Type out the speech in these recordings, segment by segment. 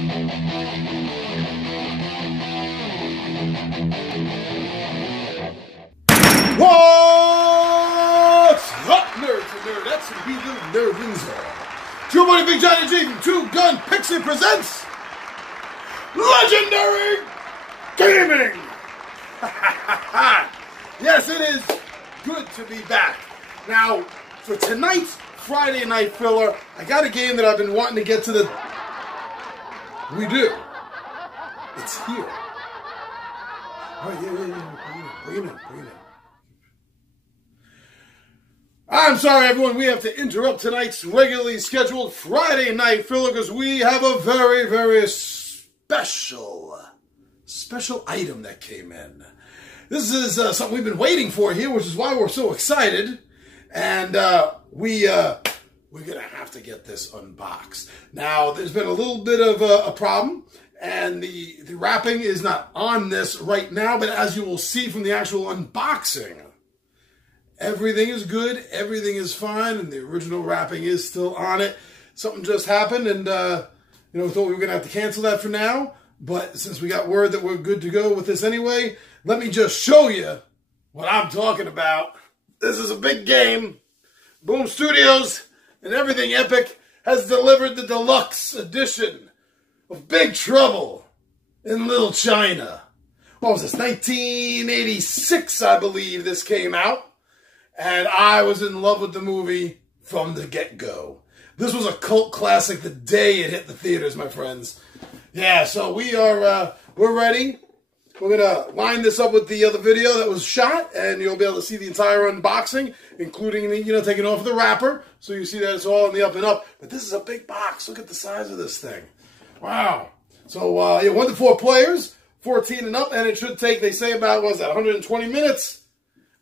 What's up, nerds and nerdettes, and be little nerdlings all? It's your buddy Big Johnny G from Two Gun Pixie presents Legendary Gaming! Yes, it is good to be back. Now, for tonight's Friday night filler, I got a game that I've been wanting to get to the... We do. It's here. Oh, yeah. Bring it in. I'm sorry, everyone. We have to interrupt tonight's regularly scheduled Friday night filler because we have a very, very special item that came in. This is something we've been waiting for here, which is why we're so excited. And we're going to have to get this unboxed. Now, there's been a little bit of a problem, and the wrapping is not on this right now, but as you will see from the actual unboxing, everything is good, everything is fine, and the original wrapping is still on it. Something just happened, and we thought we were going to have to cancel that for now, but since we got word that we're good to go with this anyway, let me just show you what I'm talking about. This is a big game. Boom Studios and Everything Epic has delivered the deluxe edition of Big Trouble in Little China. What was this, 1986, I believe this came out. And I was in love with the movie from the get-go. This was a cult classic the day it hit the theaters, my friends. Yeah, so we're ready. We're going to line this up with the other video that was shot, and you'll be able to see the entire unboxing, including, taking off the wrapper. So you see that it's all in the up and up. But this is a big box. Look at the size of this thing. Wow. So, 1 to 4 players, 14 and up, and it should take, they say about, 120 minutes?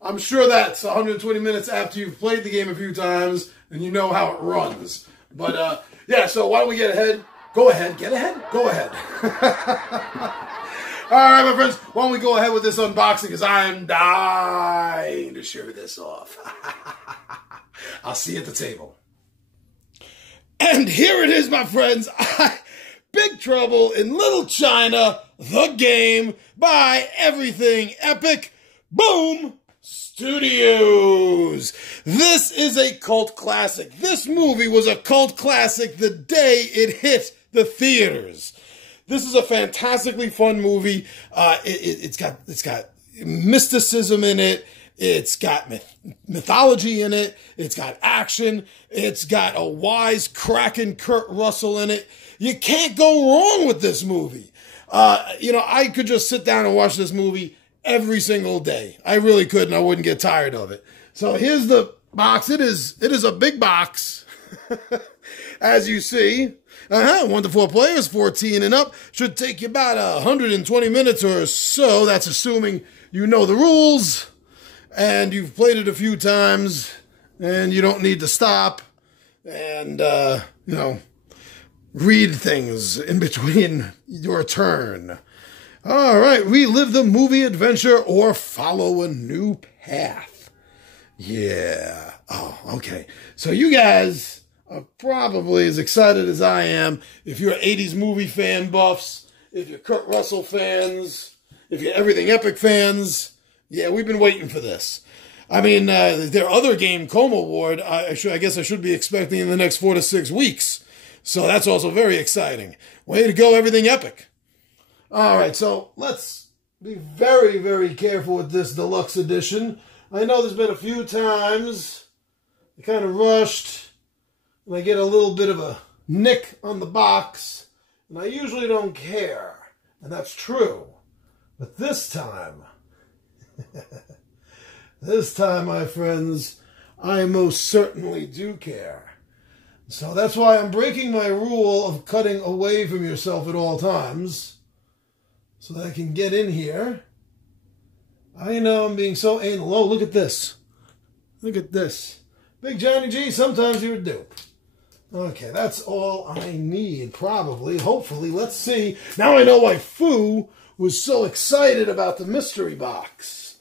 I'm sure that's 120 minutes after you've played the game a few times, and you know how it runs. But, so why don't we get ahead? Go ahead. Get ahead? Go ahead. All right, my friends, why don't we go ahead with this unboxing, because I am dying to show this off. I'll see you at the table. And here it is, my friends. Big Trouble in Little China, the game by Everything Epic. Boom Studios. This is a cult classic. This movie was a cult classic the day it hit the theaters. This is a fantastically fun movie. It's got mysticism in it. It's got mythology in it. It's got action. It's got a wise, cracking Kurt Russell in it. You can't go wrong with this movie. I could just sit down and watch this movie every single day. I really could, and I wouldn't get tired of it. So here's the box. It is a big box, as you see. 1 to 4 players, 14 and up. Should take you about 120 minutes or so. That's assuming you know the rules and you've played it a few times and you don't need to stop and, read things in between your turn. All right, relive the movie adventure or follow a new path. Yeah. Oh, okay. So you guys are probably as excited as I am. If you're 80s movie fan buffs, if you're Kurt Russell fans, if you're Everything Epic fans, yeah, we've been waiting for this. I mean, their other game, Coma Award, I guess I should be expecting in the next 4 to 6 weeks. So that's also very exciting. Way to go, Everything Epic. All right, so let's be very, very careful with this deluxe edition. I know there's been a few times I kind of rushed, and I get a little bit of a nick on the box, and I usually don't care, and that's true. But this time, my friends, I most certainly do care. So that's why I'm breaking my rule of cutting away from yourself at all times, so that I can get in here. I know I'm being so anal. Oh, look at this. Look at this. Big Johnny G, sometimes you're a dupe. Okay, that's all I need, probably. Hopefully, let's see. Now I know why Fu was so excited about the mystery box.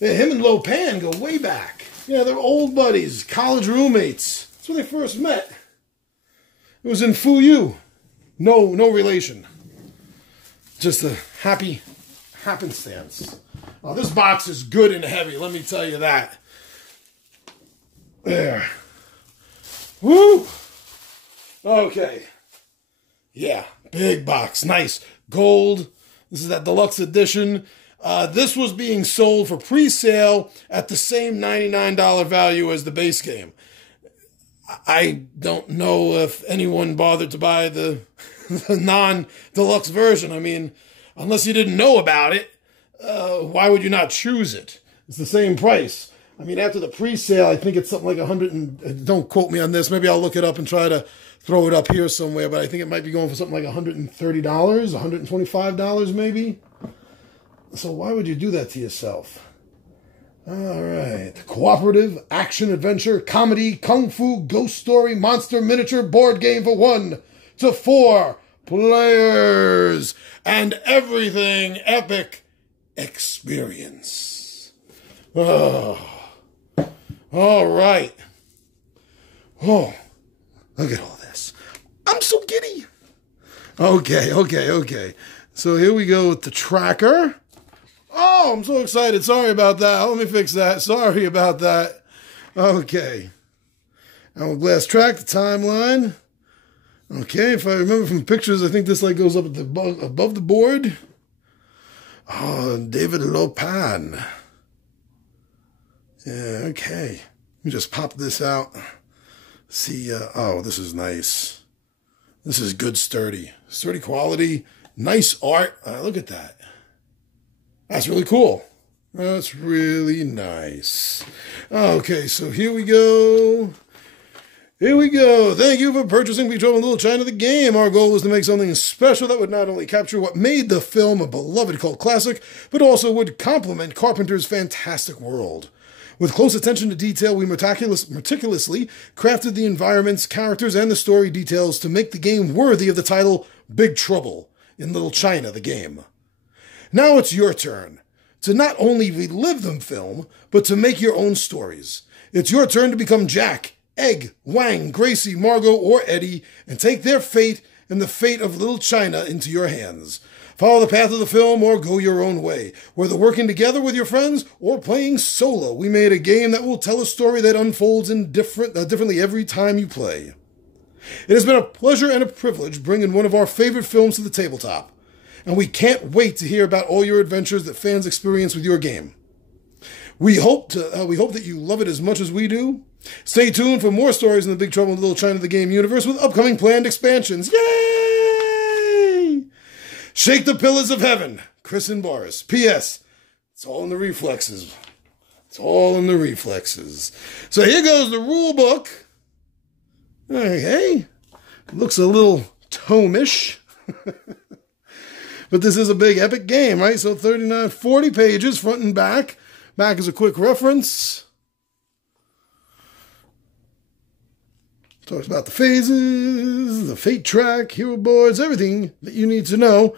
Yeah, him and Lopan go way back. Yeah, they're old buddies, college roommates. That's when they first met. It was in Fu Yu. No relation. Just a happy happenstance. Oh, this box is good and heavy, let me tell you that. There. Woo! Okay. Yeah, big box. Nice. Gold. This is that deluxe edition. This was being sold for pre-sale at the same $99 value as the base game. I don't know if anyone bothered to buy the non-deluxe version. I mean, unless you didn't know about it, why would you not choose it? It's the same price. I mean, after the pre-sale, I think it's something like 100 and don't quote me on this. Maybe I'll look it up and try to throw it up here somewhere, but I think it might be going for something like $130, $125 maybe. So why would you do that to yourself? All right. Cooperative, action, adventure, comedy, kung fu, ghost story, monster, miniature, board game for 1 to 4 players. And everything epic experience. Oh. All right. Oh, look at all this. I'm so giddy. Okay. So here we go with the tracker. Oh, I'm so excited. Sorry about that. Let me fix that. Sorry about that. Okay. Hourglass track, the timeline. Okay, if I remember from pictures, I think this like goes up at the above the board. Oh, David Lopan. Yeah, okay. Let me just pop this out. See, oh, this is nice. This is good sturdy quality. Nice art. Look at that. That's really cool. That's really nice. Okay, so here we go. Thank you for purchasing Big Trouble in Little China, the game. Our goal was to make something special that would not only capture what made the film a beloved cult classic, but also would complement Carpenter's fantastic world. With close attention to detail, we meticulously crafted the environments, characters, and the story details to make the game worthy of the title Big Trouble in Little China, the game. Now it's your turn to not only relive the film, but to make your own stories. It's your turn to become Jack, Egg, Wang, Gracie, Margot, or Eddie, and take their fate and the fate of Little China into your hands. Follow the path of the film or go your own way. Whether working together with your friends or playing solo, we made a game that will tell a story that unfolds differently every time you play. It has been a pleasure and a privilege bringing one of our favorite films to the tabletop, and we can't wait to hear about all your adventures that fans experience with your game. We hope that you love it as much as we do. Stay tuned for more stories in the Big Trouble in Little China, the game universe with upcoming planned expansions. Yay! Shake the pillars of heaven, Chris and Boris. P.S. It's all in the reflexes. So here goes the rule book. Okay. Looks a little tome-ish. But this is a big epic game, right? So 40 pages, front and back. Back is a quick reference. Talks about the phases, the fate track, hero boards, everything that you need to know,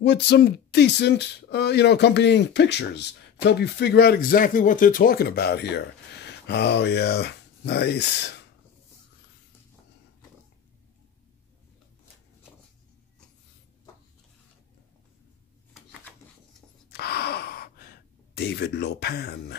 with some decent, accompanying pictures to help you figure out exactly what they're talking about here. Oh, yeah. Nice. David Lopan.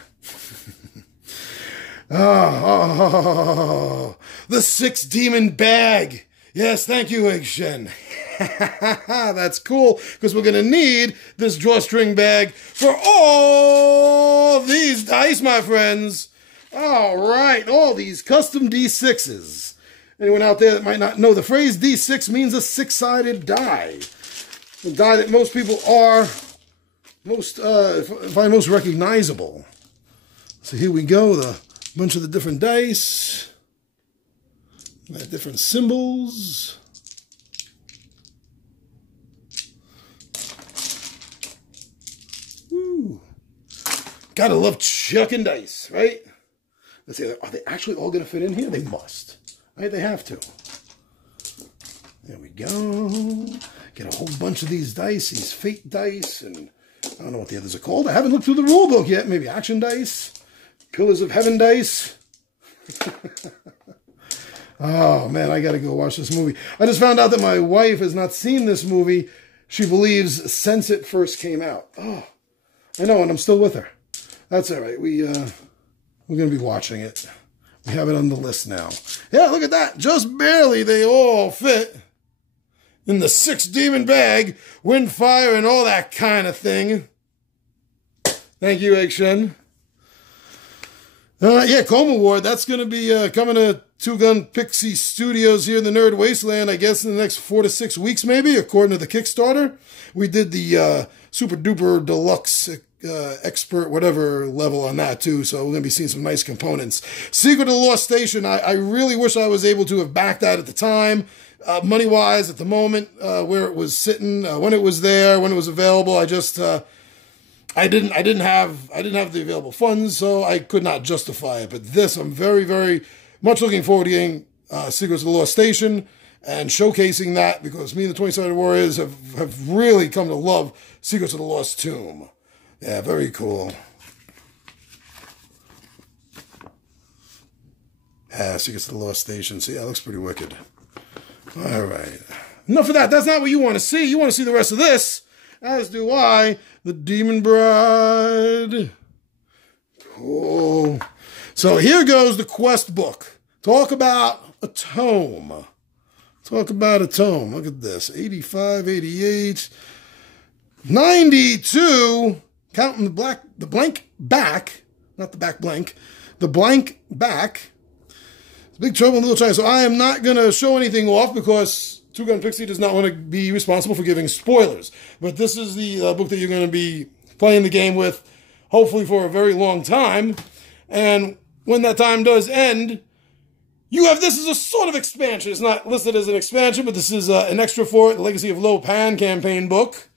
The 6 demon bag. Yes, thank you, Egg Shen. That's cool, because we're going to need this drawstring bag for all these dice, my friends. All right, all these custom D6s. Anyone out there that might not know, the phrase D6 means a 6-sided die. The die that most people find most recognizable. So here we go, the bunch of the different dice, different symbols. Woo. Gotta love chucking dice, right? Let's see, are they actually all gonna fit in here? They must, right? They have to. There we go. Get a whole bunch of these dice, these fate dice, and I don't know what the others are called. I haven't looked through the rule book yet. Maybe action dice, pillars of heaven dice. Oh, man, I got to go watch this movie. I just found out that my wife has not seen this movie, she believes, since it first came out. Oh, I know, and I'm still with her. That's all right. We're going to be watching it. We have it on the list now. Yeah, look at that. Just barely they all fit in the 6-demon bag, wind, fire, and all that kind of thing. Thank you, Egg Shen. Yeah, Comb Award. That's going to be coming to Two Gun Pixie Studios here in the Nerd Wasteland, I guess, in the next 4 to 6 weeks, maybe, according to the Kickstarter. We did the super duper deluxe expert whatever level on that too, so we're going to be seeing some nice components. Secret of the Lost Station, I really wish I was able to have backed that at the time. Money wise, at the moment, where it was sitting, when it was there, when it was available, I just I didn't have the available funds, so I could not justify it. But this, I'm very, very much looking forward to getting Secrets of the Lost Station and showcasing that, because me and the 20-Sided Warriors have really come to love Secrets of the Lost Tomb. Yeah, very cool. Yeah, Secrets of the Lost Station. See, that looks pretty wicked. All right. Enough of that. That's not what you want to see. You want to see the rest of this. As do I. The Demon Bride. Cool. So here goes the quest book. Talk about a tome. Talk about a tome. Look at this. 85, 88, 92. Counting the blank back. Not the back blank. The blank back. Big Trouble in Little China. So I am not going to show anything off because Two Gun Pixie does not want to be responsible for giving spoilers. But this is the book that you're going to be playing the game with, hopefully for a very long time. And when that time does end, you have this as a sort of expansion. It's not listed as an expansion, but this is an extra for it, the Legacy of Lo Pan campaign book.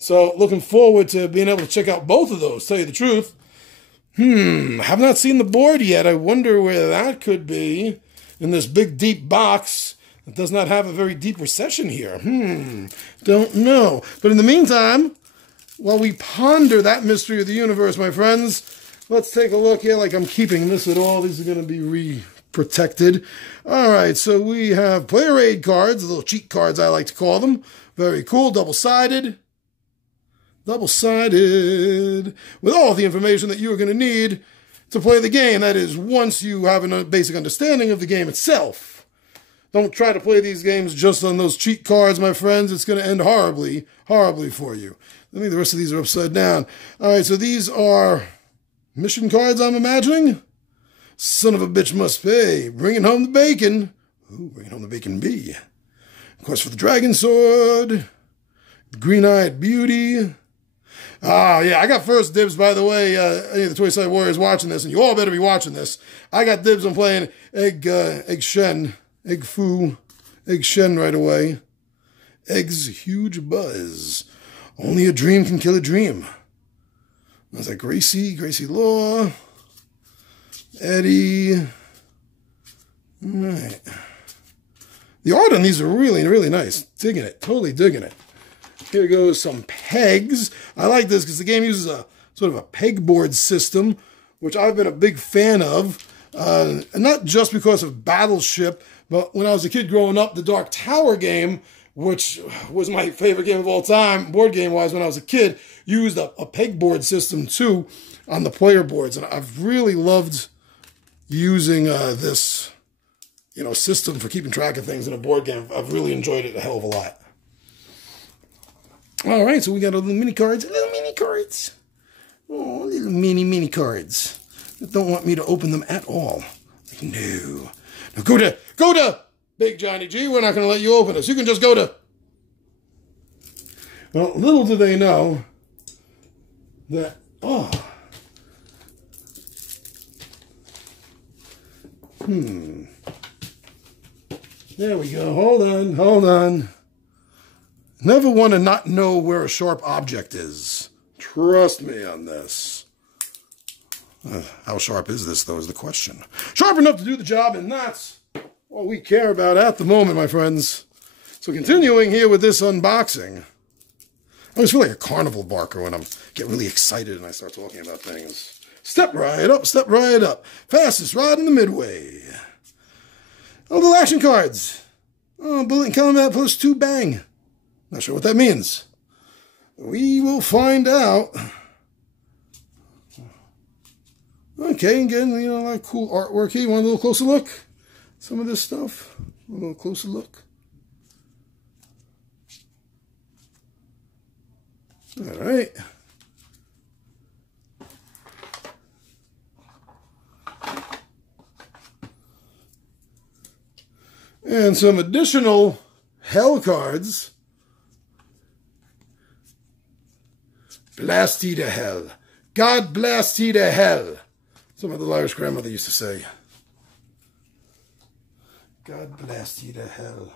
So looking forward to being able to check out both of those, tell you the truth. Have not seen the board yet. I wonder where that could be in this big, deep box that does not have a very deep recession here. Don't know. But in the meantime, while we ponder that mystery of the universe, my friends, let's take a look here like I'm keeping this at all. These are going to be protected. All right, so we have player aid cards, the little cheat cards I like to call them. Very cool, double-sided. Double-sided, with all the information that you are going to need to play the game. That is, once you have a basic understanding of the game itself. Don't try to play these games just on those cheat cards, my friends. It's going to end horribly, horribly for you. I think the rest of these are upside down. All right, so these are mission cards, I'm imagining. Son of a bitch must pay. Bringing home the bacon. Ooh, bringing home the bacon bee. Quest for the Dragon Sword. Green-Eyed Beauty. Ah, yeah, I got first dibs, by the way. Any of the 20-Sided Warriors watching this, and you all better be watching this. I got dibs on playing Egg Shen, Egg Foo, Egg Shen right away. Egg's Huge Buzz. Only a dream can kill a dream. I was like Gracie Law, Eddie. All right. The art on these are really, really nice. Digging it. Totally digging it. Here goes some pegs. I like this because the game uses a sort of a pegboard system, which I've been a big fan of. And not just because of Battleship, but when I was a kid growing up, the Dark Tower game, which was my favorite game of all time, board game-wise, when I was a kid, used a pegboard system too on the player boards. And I've really loved using this, system for keeping track of things in a board game. I've really enjoyed it a hell of a lot. All right, so we got little mini cards. Oh, little mini cards. That don't want me to open them at all. Like, no. Now go to Big Johnny G. We're not going to let you open this. You can just go to. Well, little do they know that. Oh. There we go. Hold on. Never want to not know where a sharp object is. Trust me on this. How sharp is this, though, is the question. Sharp enough to do the job, and that's what we care about at the moment, my friends. So continuing here with this unboxing. I always feel like a carnival barker when I get really excited and I start talking about things. Step right up. Fastest ride in the Midway. Oh, little action cards. Oh, bullet and combat plus 2 bang. Not sure what that means. We will find out. Okay, again, you know, like cool artwork here. You want a little closer look? Some of this stuff. A little closer look. All right. And some additional hell cards. Blast ye to hell. God blast ye to hell. Some of the Irish grandmother used to say. God blast ye to hell.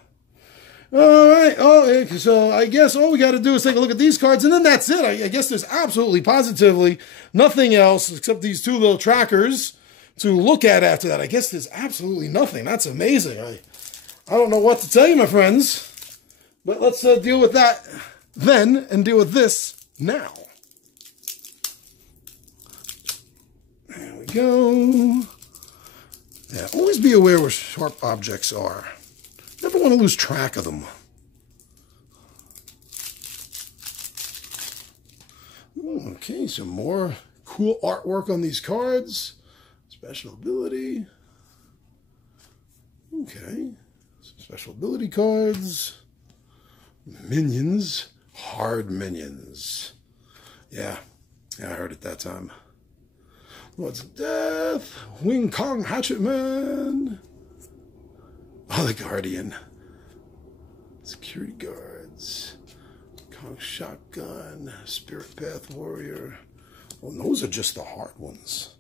All right. Oh, so I guess all we got to do is take a look at these cards, and then that's it. I guess there's absolutely, positively nothing else except these 2 little trackers to look at after that. I guess there's absolutely nothing. That's amazing. I don't know what to tell you, my friends, but let's deal with that then and deal with this now. There we go. Yeah, always be aware where sharp objects are. Never want to lose track of them. Okay, some more cool artwork on these cards. Special ability. Okay. Some special ability cards. Minions. Hard minions. Yeah, I heard it that time. Lords of Death. Wing Kong Hatchet Man. Oh, the Guardian. Security guards. Kong Shotgun. Spirit Path Warrior. Well, those are just the hard ones.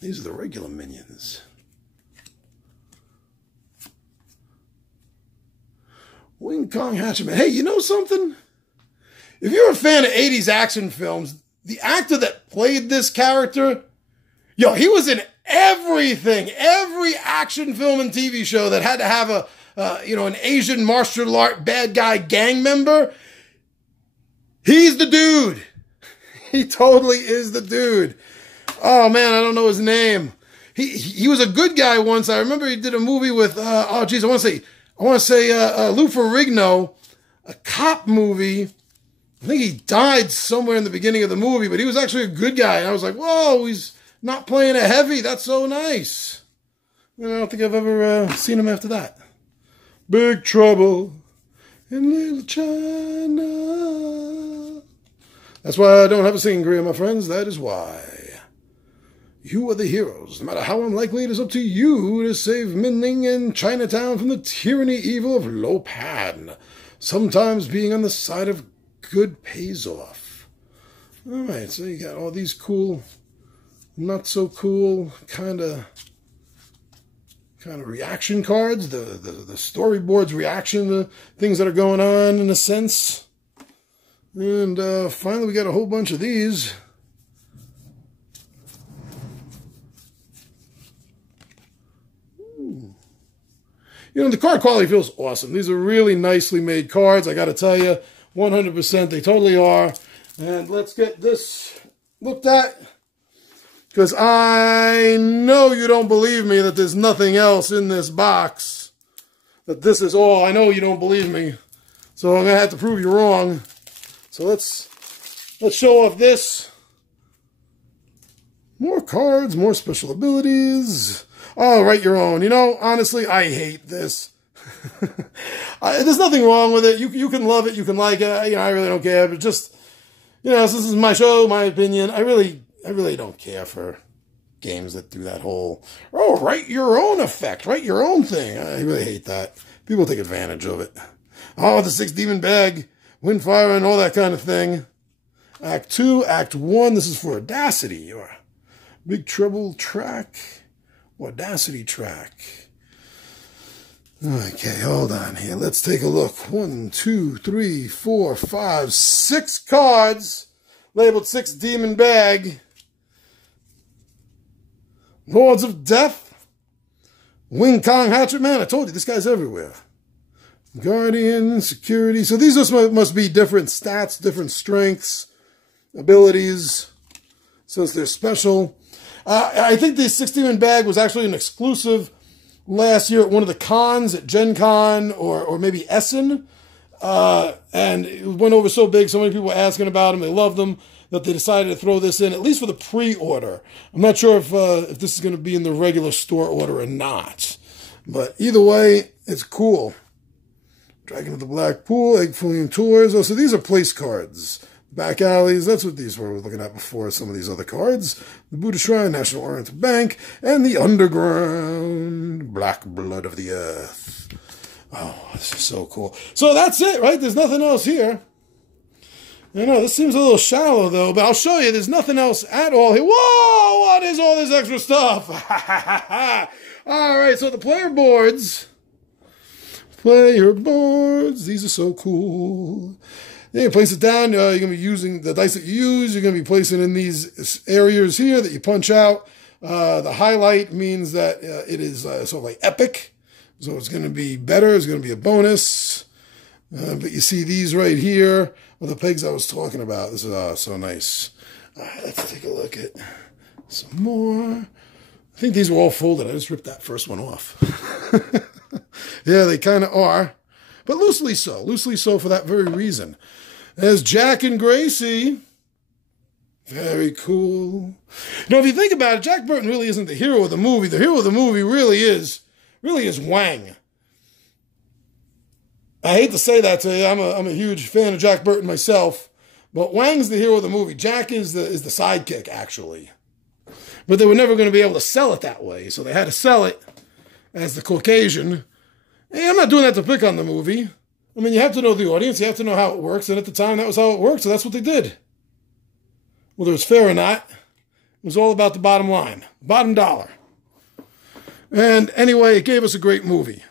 These are the regular minions. Wing Kong Hatchet Man. Hey, you know something? If you're a fan of 80s action films, the actor that played this character, yo, he was in everything. Every action film and TV show that had to have an Asian martial art bad guy gang member, he's the dude. He totally is the dude. Oh man, I don't know his name. He was a good guy once. I remember he did a movie with I want to say Lou Ferrigno, a cop movie. I think he died somewhere in the beginning of the movie, but he was actually a good guy. And I was like, whoa, he's not playing a heavy. That's so nice. And I don't think I've ever seen him after that. Big Trouble in Little China. That's why I don't have a singing career, my friends. That is why. You are the heroes. No matter how unlikely, it is up to you to save Minling and Chinatown from the tyranny evil of Lopan. Sometimes being on the side of good pays off. All right, so you got all these cool, not so cool, kind of reaction cards. The storyboard's reaction to things that are going on, in a sense. And finally, we got a whole bunch of these. You know, the card quality feels awesome. These are really nicely made cards, I got to tell you. 100%, they totally are. And let's get this looked at, because I know you don't believe me that there's nothing else in this box, that this is all. I know you don't believe me, so I'm going to have to prove you wrong. So let's show off this. More cards, more special abilities. Oh, write your own. You know, honestly, I hate this. There's nothing wrong with it. You can love it. You can like it. You know, I really don't care. But just, you know, this is my show, my opinion. I really don't care for games that do that whole, oh, write your own effect. Write your own thing. I really hate that. People take advantage of it. Oh, the 6 demon bag, windfire, and all that kind of thing. Act 2, Act 1. This is for Audacity, or Big Trouble track. Audacity track. Okay, hold on here. Let's take a look. 1, 2, 3, 4, 5, 6 cards labeled 6 demon bag. Lords of Death. Wing Kong Hatchet Man. I told you, this guy's everywhere. Guardian, Security. So these must be different stats, different strengths, abilities, since they're special. I think the 60-man bag was actually an exclusive last year at one of the cons, at Gen Con or maybe Essen. And it went over so big, so many people were asking about them. They loved them, that they decided to throw this in, at least for the pre-order. I'm not sure if this is going to be in the regular store order or not. But either way, it's cool. Dragon of the Black Pool, Egg Flume Tours. Oh, so these are place cards. Back alleys, that's what these were we were looking at before, some of these other cards. The Buddha Shrine, National Oriental Bank, and the Underground, Black Blood of the Earth. Oh, this is so cool. So that's it, right? There's nothing else here. I know, this seems a little shallow, though, but I'll show you. There's nothing else at all here. Whoa! What is all this extra stuff? All right, so the player boards. Player boards. These are so cool. Then you place it down. You're going to be using the dice that you use. You're going to be placing in these areas here that you punch out. The highlight means that it is sort of like epic. So it's going to be better. It's going to be a bonus. But you see these right here are the pegs I was talking about. This is so nice. All right, let's take a look at some more. I think these were all folded. I just ripped that first one off. Yeah, they kind of are. But loosely so. Loosely so for that very reason. There's Jack and Gracie. Very cool. You know, if you think about it, Jack Burton really isn't the hero of the movie. The hero of the movie really is Wang. I hate to say that to you. I'm a huge fan of Jack Burton myself, but Wang's the hero of the movie. Jack is the sidekick, actually. But they were never going to be able to sell it that way, so they had to sell it as the Caucasian. Hey, I'm not doing that to pick on the movie. I mean, you have to know the audience. You have to know how it works, and at the time, that was how it worked, so that's what they did. Whether it was fair or not, it was all about the bottom line, bottom dollar. And anyway, it gave us a great movie.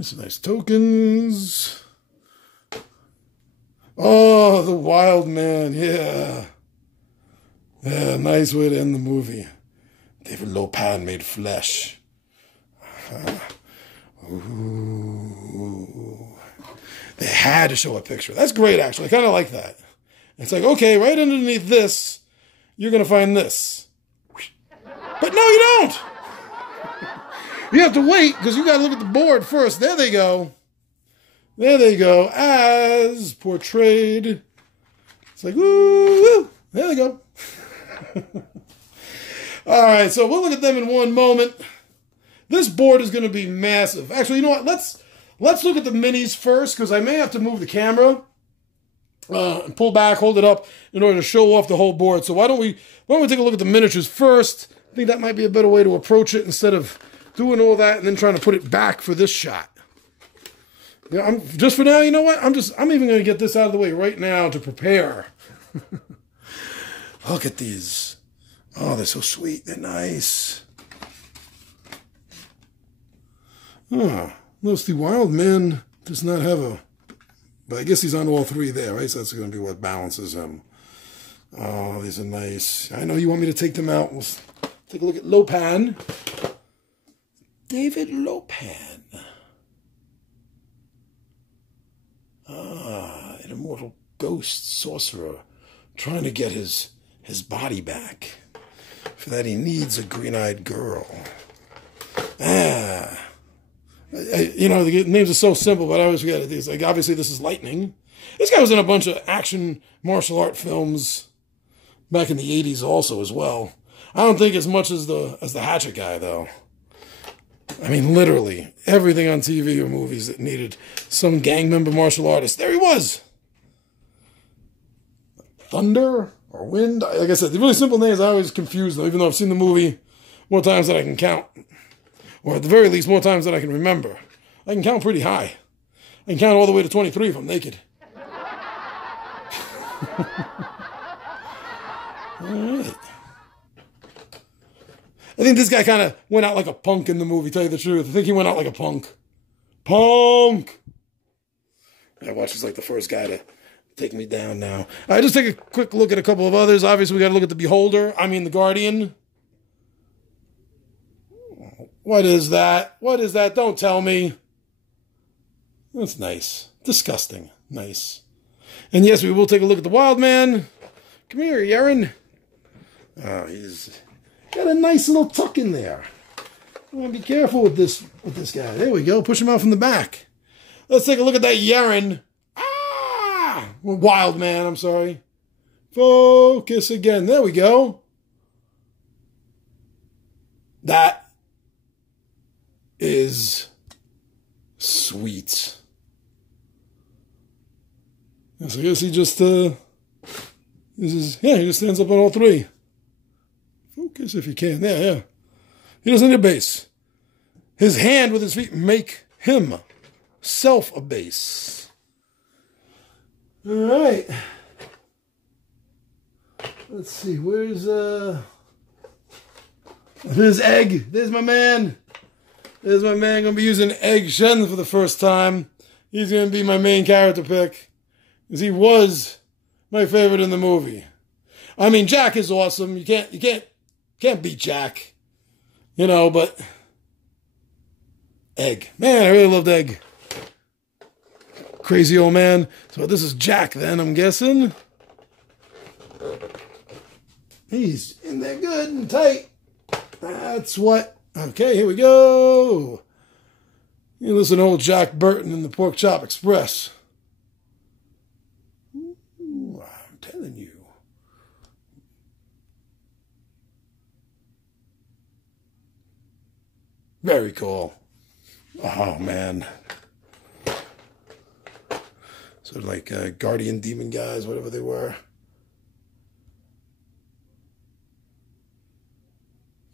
Some nice tokens. Oh, the Wild Man, yeah. Yeah, nice way to end the movie. David Lopan made flesh. Ooh. They had to show a picture. That's great, actually. I kind of like that. It's like, okay, right underneath this, you're going to find this. But no, you don't. You have to wait, because you got to look at the board first. There they go. There they go. As portrayed. It's like, woo, woo. There they go. All right, so we'll look at them in one moment. This board is going to be massive. Actually, you know what? Let's look at the minis first, because I may have to move the camera and pull back, hold it up in order to show off the whole board. So why don't we take a look at the miniatures first? I think that might be a better way to approach it instead of doing all that and then trying to put it back for this shot. Yeah, I'm just for now. You know what? I'm even going to get this out of the way right now to prepare. Look at these. Oh, they're so sweet. They're nice. Oh, notice the Wild Man does not have a... But I guess he's on all three there, right? So that's going to be what balances him. Oh, these are nice. I know you want me to take them out. We'll take a look at Lopan. David Lopan. Ah, an immortal ghost sorcerer trying to get his body back. For that he needs a green-eyed girl. Ah. You know, the names are so simple, but I always forget it. Like, obviously, this is Lightning. This guy was in a bunch of action martial art films back in the 80s also as well. I don't think as much as the Hatchet guy, though. I mean, literally, everything on TV or movies that needed some gang member martial artist, there he was. Thunder or Wind? Like I said, the really simple names I always confuse, though, even though I've seen the movie more times than I can count. Or at the very least, more times than I can remember. I can count pretty high. I can count all the way to 23 if I'm naked. All right. I think this guy kind of went out like a punk in the movie, tell you the truth. I think he went out like a punk. Punk! I watch is like the first guy to take me down now. All right, just take a quick look at a couple of others. Obviously, we got to look at the Beholder. I mean, the Guardian. What is that? What is that? Don't tell me. That's nice. Disgusting. Nice. And yes, we will take a look at the wild man. Come here, Yaren. Oh, he's got a nice little tuck in there. I want to be careful with this guy. There we go. Push him out from the back. Let's take a look at that Yaren. Ah! Wild man, I'm sorry. Focus again. There we go. That is sweet. So I guess he just, he just stands up on all three. Focus if you can. Yeah. He doesn't need a base. His hand with his feet make him self a base. All right. Let's see. Where's Egg. There's my man. There's my man. Gonna be using Egg Shen for the first time. He's gonna be my main character pick, because he was my favorite in the movie. I mean, Jack is awesome. You can't beat Jack. You know, but Egg. Man, I really loved Egg. Crazy old man. So this is Jack then, I'm guessing. He's in there good and tight. That's what. Okay, here we go. You listen to old Jack Burton in the Pork Chop Express. Ooh, I'm telling you. Very cool. Oh, man. Sort of like guardian demon guys, whatever they were.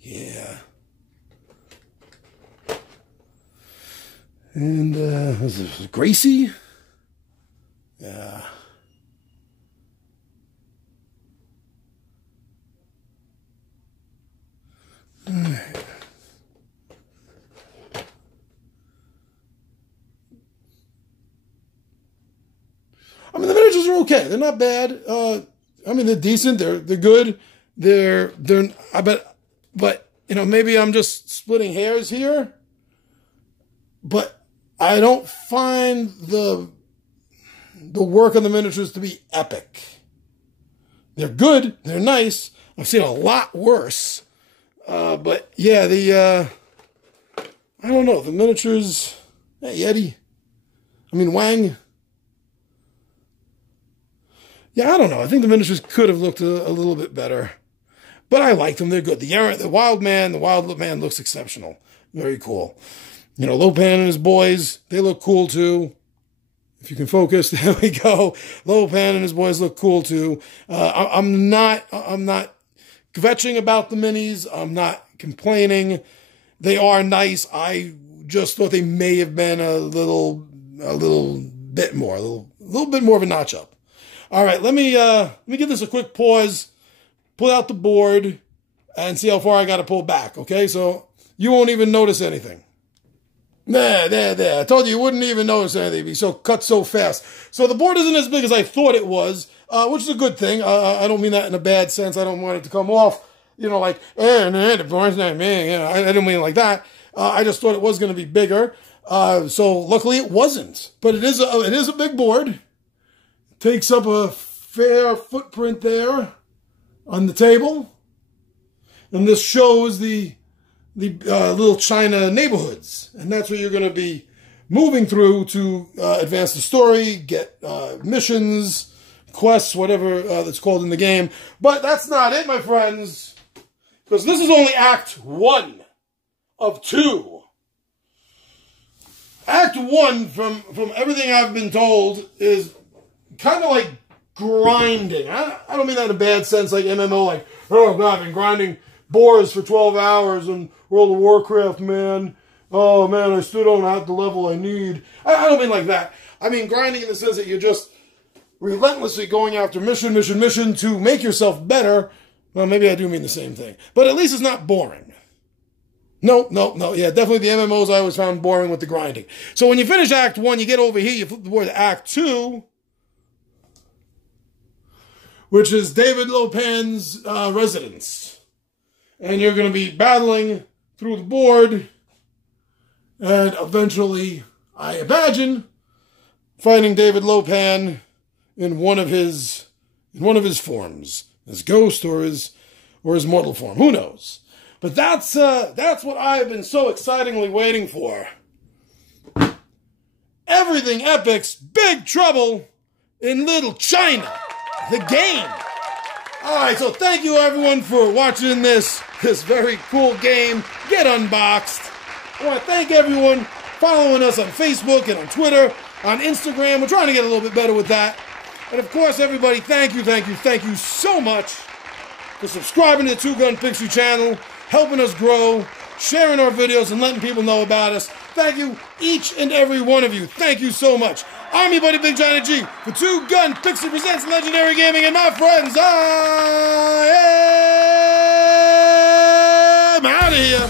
Yeah. And, was this Gracie? Yeah. All right. I mean, the miniatures are okay. They're not bad. I mean, they're decent. They're good. But you know, maybe I'm just splitting hairs here. But I don't find the work on the miniatures to be epic. They're good. They're nice. I've seen a lot worse. But yeah, I don't know. The miniatures. Hey, Yeti. I mean, Wang. Yeah, I don't know. I think the miniatures could have looked a little bit better. But I like them. They're good. The wild man looks exceptional. Very cool. You know, Lopan and his boys, they look cool too. If you can focus, there we go. Lopan and his boys look cool too. I'm not kvetching about the minis. I'm not complaining. They are nice. I just thought they may have been a little bit more of a notch up. All right, let me give this a quick pause, pull out the board, and see how far I got to pull back, okay? So you won't even notice anything. There. I told you wouldn't even notice anything. It'd be so cut so fast. So the board isn't as big as I thought it was, which is a good thing. I don't mean that in a bad sense. I don't want it to come off, you know, like, the board's not big. You know, I didn't mean it like that. I just thought it was going to be bigger. So luckily it wasn't. But it is a big board. Takes up a fair footprint there on the table. And this shows the little China neighborhoods. And that's where you're going to be moving through to advance the story, get missions, quests, whatever that's called in the game. But that's not it, my friends. Because this is only Act 1 of 2. Act 1, from everything I've been told, is kind of like grinding. I don't mean that in a bad sense, like MMO, like, oh God, I've been grinding boars for 12 hours in World of Warcraft, man. Oh man, I still don't have the level I need. I don't mean like that. I mean grinding in the sense that you're just relentlessly going after mission to make yourself better. Well, maybe I do mean the same thing. But at least it's not boring. No. Yeah, definitely the MMOs I always found boring with the grinding. So when you finish Act 1, you get over here, you flip the board to Act 2, which is David Lopan's residence. And you're going to be battling through the board and eventually, I imagine, fighting David Lopan in one of his forms, his ghost or his mortal form. Who knows? But that's what I've been so excitingly waiting for. Everything Epic's Big Trouble in Little China, the game. All right, so thank you everyone for watching this very cool game get unboxed. I want to thank everyone following us on Facebook and on Twitter, on Instagram. We're trying to get a little bit better with that. And of course, everybody, thank you so much for subscribing to the Two Gun Pixie channel, helping us grow, sharing our videos, and letting people know about us. Thank you, each and every one of you. Thank you so much. I'm your buddy Big Johnny G for Two Gun Pixie presents Legendary Gaming, and my friends, I am out of here.